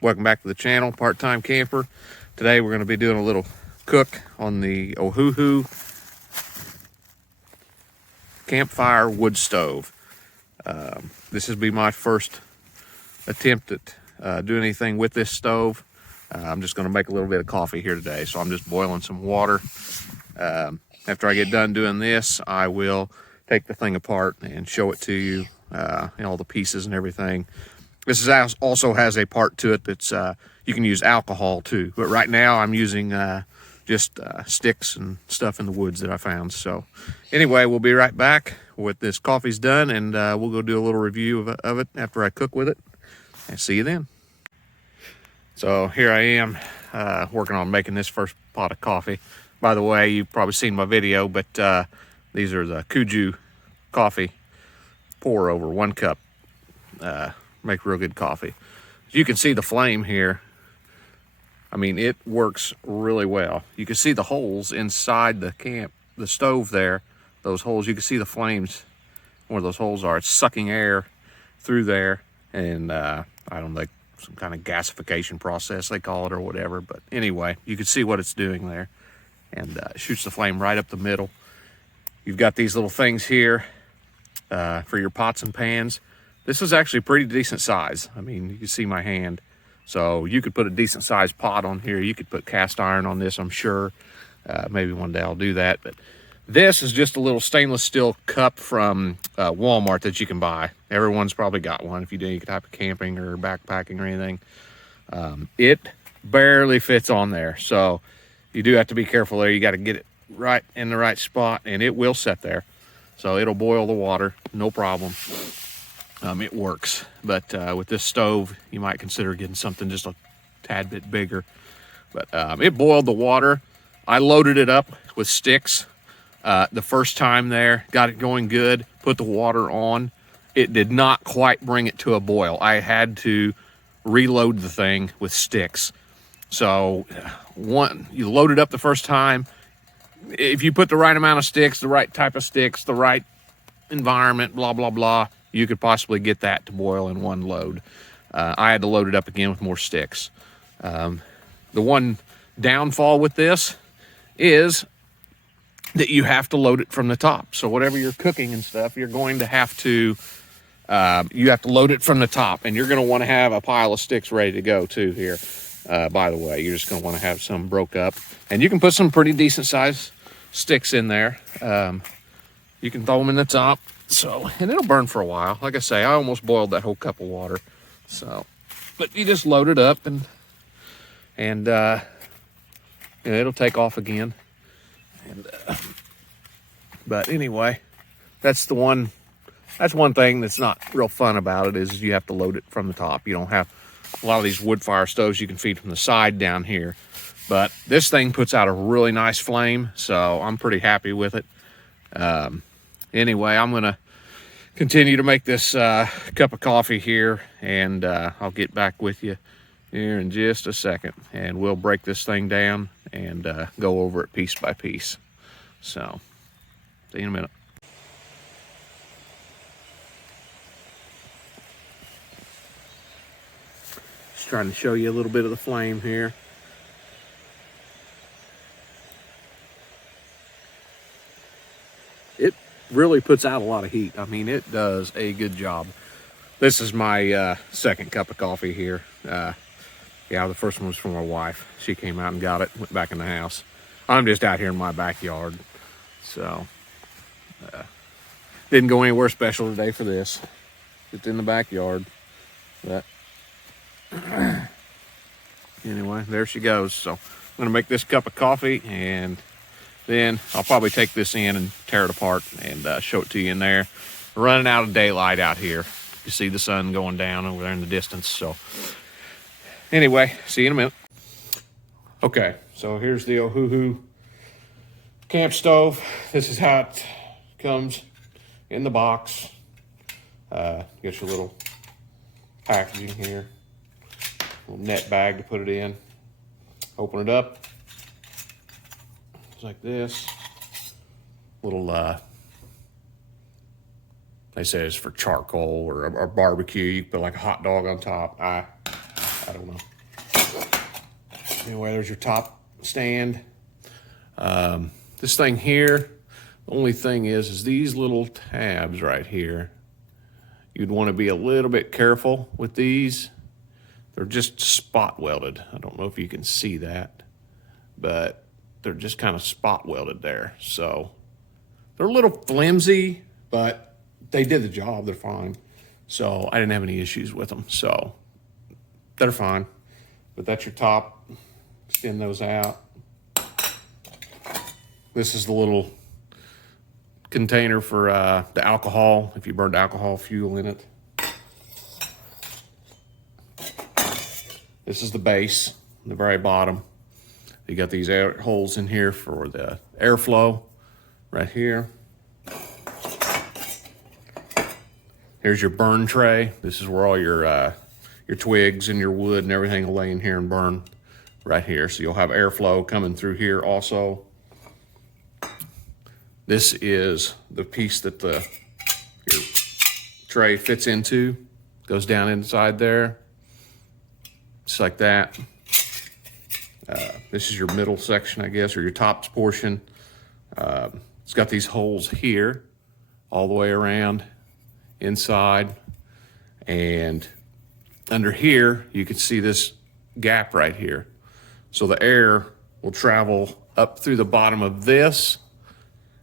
Welcome back to the channel, Part-Time Camper. Today we're going to be doing a little cook on the Ohuhu campfire wood stove. This will be my first attempt at doing anything with this stove. I'm just going to make a little bit of coffee here today, so I'm just boiling some water. After I get done doing this, I will take the thing apart and show it to you, all the pieces and everything. This is also has a part to it that's you can use alcohol too, but right now I'm using just sticks and stuff in the woods that I found. So anyway, we'll be right back with this coffee's done, and we'll go do a little review of it after I cook with it, and see you then. So here I am working on making this first pot of coffee. By the way, you've probably seen my video, but these are the Ohuhu coffee pour over 1 cup. Make real good coffee. As you can see the flame here, I mean, it works really well. You can see the holes inside the stove there. Those holes, you can see the flames where those holes are. It's sucking air through there, and I don't know, like some kind of gasification process they call it or whatever. But anyway, you can see what it's doing there, and it shoots the flame right up the middle. You've got these little things here for your pots and pans. This is actually pretty decent size. I mean, you can see my hand. So you could put a decent sized pot on here. You could put cast iron on this, I'm sure. Maybe one day I'll do that. But this is just a little stainless steel cup from Walmart that you can buy. Everyone's probably got one if you do any type of camping or backpacking or anything. It barely fits on there. So you do have to be careful there. You got to get it right in the right spot, and it will set there. So it'll boil the water, no problem. It works, but with this stove, you might consider getting something just a tad bit bigger. But it boiled the water. I loaded it up with sticks the first time there, got it going good, put the water on. It did not quite bring it to a boil. I had to reload the thing with sticks. So you load it up the first time. If you put the right amount of sticks, the right type of sticks, the right environment, blah, blah, blah, you could possibly get that to boil in one load. I had to load it up again with more sticks. The one downfall with this is that you have to load it from the top. So whatever you're cooking and stuff, you're going to have to, you have to load it from the top, and you're going to want to have a pile of sticks ready to go too here. By the way, you're just going to want to have some broke up, and you can put some pretty decent sized sticks in there. You can throw them in the top. So, and it'll burn for a while. Like I say, I almost boiled that whole cup of water. So, but you just load it up, and you know, it'll take off again. And but anyway, that's one thing that's not real fun about it, is you have to load it from the top. You don't have a lot of these wood fire stoves you can feed from the side down here, but this thing puts out a really nice flame, so I'm pretty happy with it. Anyway, I'm going to continue to make this cup of coffee here, and I'll get back with you here in just a second, and we'll break this thing down and go over it piece by piece. So, see you in a minute. Just trying to show you a little bit of the flame here. It really puts out a lot of heat. I mean, it does a good job. This is my second cup of coffee here. Yeah, the first one was from my wife. She came out and got it, went back in the house. I'm just out here in my backyard. So, didn't go anywhere special today for this. It's in the backyard. But anyway, there she goes. So I'm gonna make this cup of coffee, and then I'll probably take this in and tear it apart and show it to you in there. We're running out of daylight out here. You see the sun going down over there in the distance. So anyway, see you in a minute. Okay, so here's the Ohuhu camp stove. This is how it comes in the box. Get your little packaging here. Little net bag to put it in. Open it up. It's like this. Little, they say it's for charcoal or barbecue. You can put like a hot dog on top. I I don't know. Anyway, there's your top stand. This thing here, the only thing is these little tabs right here. You'd want to be a little bit careful with these. They're just spot welded. I don't know if you can see that, but they're just kind of spot welded there. So they're a little flimsy, but they did the job. They're fine. So I didn't have any issues with them. So they're fine. But that's your top. Extend those out. This is the little container for the alcohol, if you burned alcohol fuel in it. This is the base, the very bottom. You got these air holes in here for the airflow right here. Here's your burn tray. This is where all your twigs and your wood and everything will lay in here and burn right here. So you'll have airflow coming through here also. This is the piece that your tray fits into. Goes down inside there, just like that. This is your middle section, I guess, or your top portion. It's got these holes here, all the way around, inside. And under here, you can see this gap right here. So the air will travel up through the bottom of this,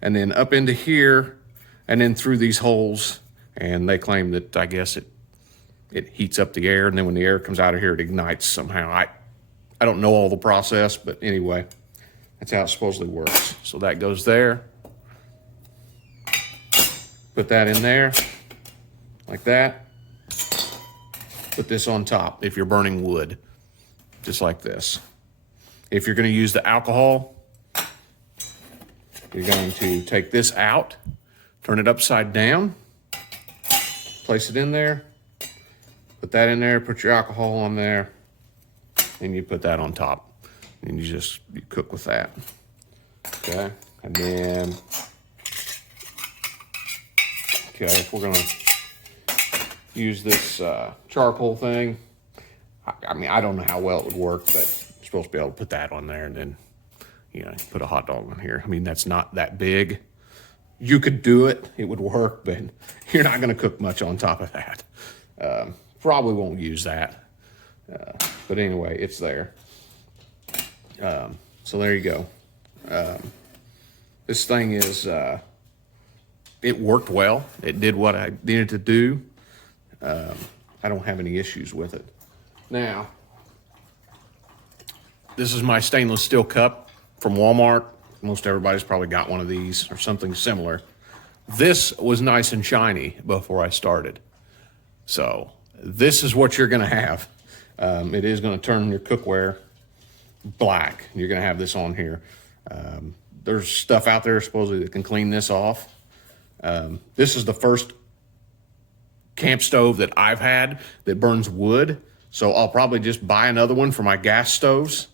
and then up into here, and then through these holes. And they claim that, I guess, it heats up the air, and then when the air comes out of here, it ignites somehow. I don't know all the process, but anyway, that's how it supposedly works. So that goes there. Put that in there, like that. Put this on top if you're burning wood, just like this. If you're gonna use the alcohol, you're going to take this out, turn it upside down, place it in there, put that in there, put your alcohol on there, and you put that on top. And you cook with that. Okay, and then, if we're gonna use this charcoal thing, I mean, I don't know how well it would work, but you're supposed to be able to put that on there and then, put a hot dog on here. I mean, that's not that big. You could do it, it would work, but you're not gonna cook much on top of that. Probably won't use that. But anyway, it's there. So there you go. This thing is, it worked well. It did what I needed to do. I don't have any issues with it. Now, this is my stainless steel cup from Walmart. Most everybody's probably got one of these or something similar. This was nice and shiny before I started. So this is what you're gonna have. It is gonna turn your cookware black. You're gonna have this on here. There's stuff out there supposedly that can clean this off. This is the first camp stove that I've had that burns wood. So I'll probably just buy another one for my gas stoves,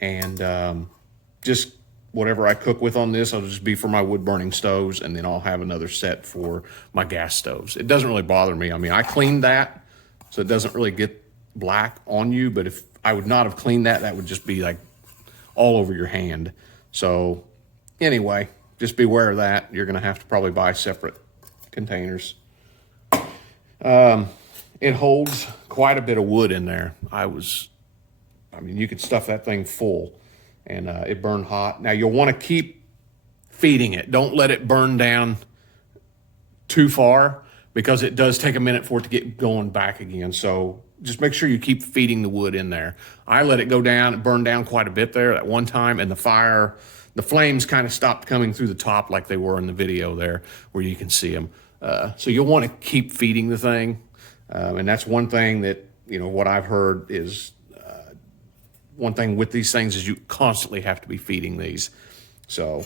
and just whatever I cook with on this, I'll just be for my wood burning stoves, and then I'll have another set for my gas stoves. It doesn't really bother me. I mean, I cleaned that, so it doesn't really get black on you, but if I would not have cleaned that, that would just be like all over your hand. So anyway, just beware of that. You're gonna have to probably buy separate containers. It holds quite a bit of wood in there. I mean, you could stuff that thing full, and it burned hot. Now you'll wanna keep feeding it. Don't let it burn down too far, because it does take a minute for it to get going back again. So just make sure you keep feeding the wood in there. I let it go down, it burned down quite a bit there at one time, and the flames kind of stopped coming through the top like they were in the video there, where you can see them. So you'll want to keep feeding the thing. And that's one thing that, what I've heard is, one thing with these things is you constantly have to be feeding these. So,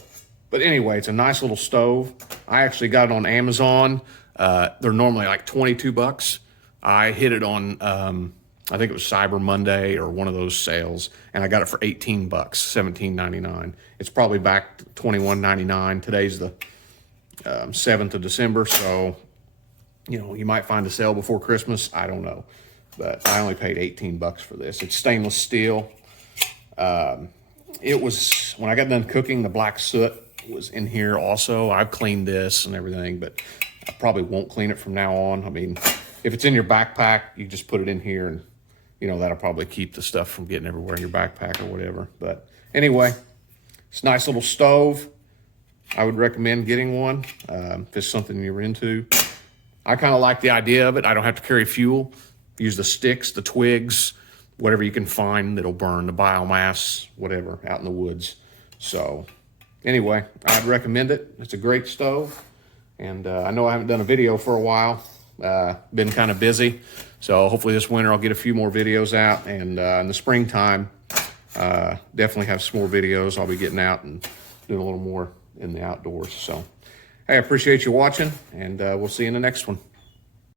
but anyway, it's a nice little stove. I actually got it on Amazon. They're normally like $22. I hit it on, I think it was Cyber Monday or one of those sales, and I got it for $18, $17.99. It's probably back to $21.99. Today's the 7th of December, so you might find a sale before Christmas. I don't know. but I only paid 18 bucks for this. It's stainless steel. It was, when I got done cooking, the black soot was in here also. I've cleaned this and everything, but I probably won't clean it from now on. I mean, if it's in your backpack, you just put it in here and, you know, that'll probably keep the stuff from getting everywhere in your backpack or whatever. But anyway, it's a nice little stove. I would recommend getting one if it's something you're into. I kind of like the idea of it. I don't have to carry fuel. Use the sticks, the twigs, whatever you can find that'll burn, the biomass, whatever, out in the woods. So anyway, I'd recommend it. It's a great stove. And I know I haven't done a video for a while. Been kind of busy. So hopefully this winter I'll get a few more videos out. And in the springtime, definitely have some more videos. I'll be getting out and doing a little more in the outdoors. So, hey, I appreciate you watching, and we'll see you in the next one.